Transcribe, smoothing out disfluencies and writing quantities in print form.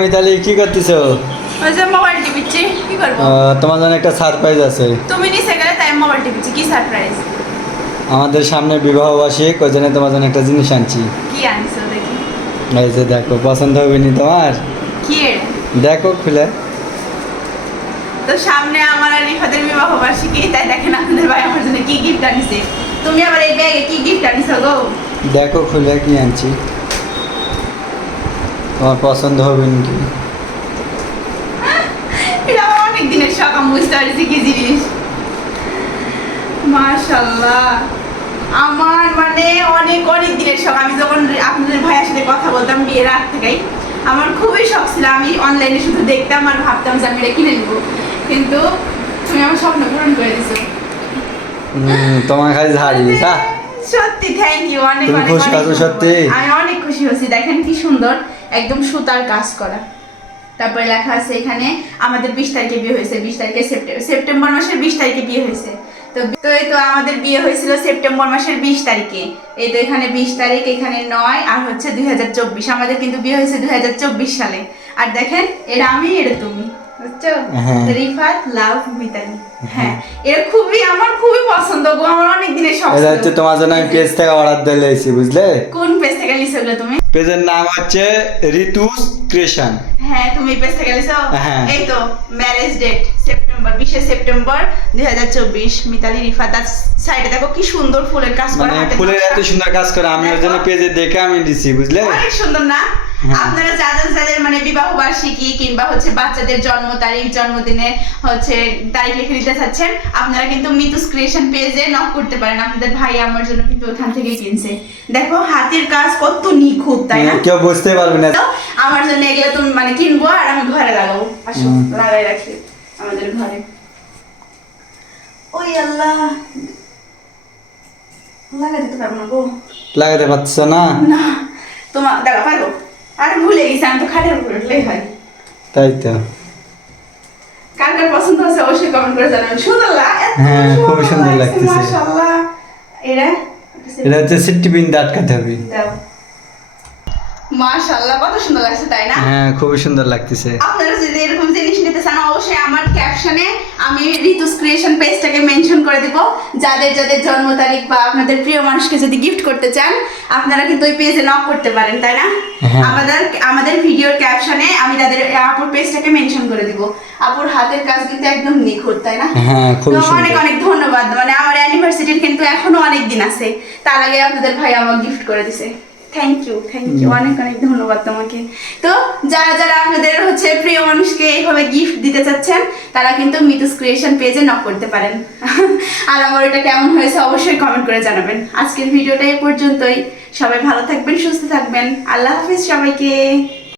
মিতালি কি করতেছো? ওই যে মোবাইল টিপিচ্ছি, কি করবো? তোমার জন্য একটা সারপ্রাইজ আছে। তুমি নিচে গেলে তাই মোবাইল টিপিচ্ছি। কি সারপ্রাইজ? আমাদের সামনে বিবাহ বার্ষিক, ওই জন্য তোমার জন্য একটা জিনিস আনছি। কি আনছো দেখি? এই যে দেখো, পছন্দ হবে নি তোমার? কি এর? দেখো খুলে। তো সামনে আমার আর রিফাতের বিবাহ বার্ষিকী, তাই দেখেন আপনাদের ভাই আমার জন্য কি গিফট আনিছে। তুমি আবার এই ব্যাগে কি গিফট আনিছো গো? দেখো খুলে কি আনছি, তোমার পছন্দ হবে নাকি? এটা আমার অনেক দিনের শখ, আমি বুঝতে পারছি কি জিনিস। মাশাআল্লাহ, আমার মানে অনেক অনেক দিনের শখ। আমি যখন আপনাদের ভাইয়ের সাথে কথা বলতাম বিয়ের আগ থেকেই আমার খুবই শখ ছিল। আমি অনলাইনে শুধু দেখতাম আর ভাবতাম যে আমি এটা কিনে নেব, কিন্তু তুমি আমার স্বপ্ন পূরণ করে দিছো। তোমার খালি ঝাড়ি দিছা। সত্যি থ্যাংক ইউ, অনেক তুমি অনেক খুশি অনেক আছো ধন্যবাদ। সত্যি? আমি অনেক খুশি হয়েছি, দেখেন কি সুন্দর একদম সুতার কাজ করা। তারপরে লেখা আছে এখানে আমাদের 20 তারিখে বিয়ে হয়েছে, 20 তারিখে সেপ্টেম্বর মাসের 20 তারিখে বিয়ে হয়েছে। তো এই তো আমাদের বিয়ে হয়েছিল সেপ্টেম্বর মাসের 20 তারিখে। এই তো এখানে 20 তারিখ, এখানে 9 আর হচ্ছে 2024। আমাদের কিন্তু বিয়ে হয়েছে 2024 সালে। আর দেখেন এটা আমি, এটা তুমি, বুঝছো? হ্যাঁ। রিফাত লাভ মিতালি। হ্যাঁ, এটা খুবই আমার খুবই পছন্দ গো, আমার অনেক দিনের শখ এটা ছিল। হচ্ছে তোমার জন্য আমি পেজ থেকে অর্ডার দিয়ে লেছি, বুঝলে? কোন পেজ থেকে লিখছো এগুলো তুমি? পেজের নাম হচ্ছে ঋতুস ক্রিয়েশন। হ্যাঁ, তুমি এই পেজ থেকে লিখছো? হ্যাঁ। এই তো marriage date September 20 September 2024 Mitali Rifat. আর সাইডে দেখো কি সুন্দর ফুলের কাজ করা, মানে হাতে ফুলের নকশা। এত সুন্দর কাজ করে, আমি ওই জন্য দেখো। পেজে দেখে আমি দিছি, বুঝলে? অনেক সুন্দর না? হ্যাঁ। আপনারা যাদের যাদের মানে বিবাহ বার্ষিকী কিংবা হচ্ছে বাচ্চাদের জন্ম তারিখ, জন্মদিনে হচ্ছে তারিখ লিখে দিতে চাচ্ছেন, আপনারা কিন্তু মিতুস ক্রিয়েশন পেজে নক করতে পারেন। আপনাদের ভাই আমার জন্য কিন্তু ওখান থেকে কিনছে। দেখো হাতের কাজ কত নিখুঁত, তাই না? কেউ বুঝতে পারবে না। তো আমার জন্য এগুলো তুমি মানে কিনবো আর আমি ঘরে লাগাবো। আসো লাগাই রাখি আমাদের ঘরে। ওই আল্লাহ, লাগাই দিতে পারবো না গো। লাগাতে পারছো না? না, তোমার দাঁড়া পারবো। আর ভুলে গেছি, আমি তো খাটের উপরে উঠলেই হয়। তাই তো। কার কার পছন্দ হচ্ছে অবশ্যই কমেন্ট করে জানাবেন। সুন্দর হ্যাঁ, খুবই সুন্দর লাগতেছে। মাশাআল্লাহ। এরা এটা হচ্ছে সিটি পিন দিয়ে আটকাতে হবে। দাও। মাশাআল্লাহ, কত সুন্দর লাগছে, তাই না? হ্যাঁ, খুবই সুন্দর লাগতেছে। আপনারা যদি এরকম জিনিস নিতে চান অবশ্যই আমার ক্যাপশনে আমি ঋতুস ক্রিয়েশন পেজটাকে মেনশন করে দিব। যাদের যাদের জন্ম তারিখ বা আপনাদের প্রিয় মানুষকে যদি গিফট করতে চান আপনারা কিন্তু ওই পেজে নক করতে পারেন, তাই না? হ্যাঁ। আমাদের ভিডিওর ক্যাপশনে আমি তাদের আপুর পেজটাকে মেনশন করে দিব। আপুর হাতের কাজ কিন্তু একদম নিখুঁত, তাই না? হ্যাঁ, খুবই তো সুন্দর। অনেক অনেক ধন্যবাদ। মানে আমার অ্যানিভার্সারির কিন্তু এখনো অনেক দিন আছে, তার আগে আপনাদের ভাই আমাকে গিফট করে দিছে। থ্যাংক ইউ অনেক অনেক ধন্যবাদ তোমাকে। তো যারা যারা আপনাদের হচ্ছে প্রিয় মানুষকে এইভাবে গিফট দিতে চাচ্ছেন তারা কিন্তু মিতুস ক্রিয়েশন পেজে নক করতে পারেন। আর আমার এটা কেমন হয়েছে অবশ্যই কমেন্ট করে জানাবেন। আজকের ভিডিওটা এই পর্যন্তই। সবাই ভালো থাকবেন, সুস্থ থাকবেন। আল্লাহ হাফিজ সবাইকে।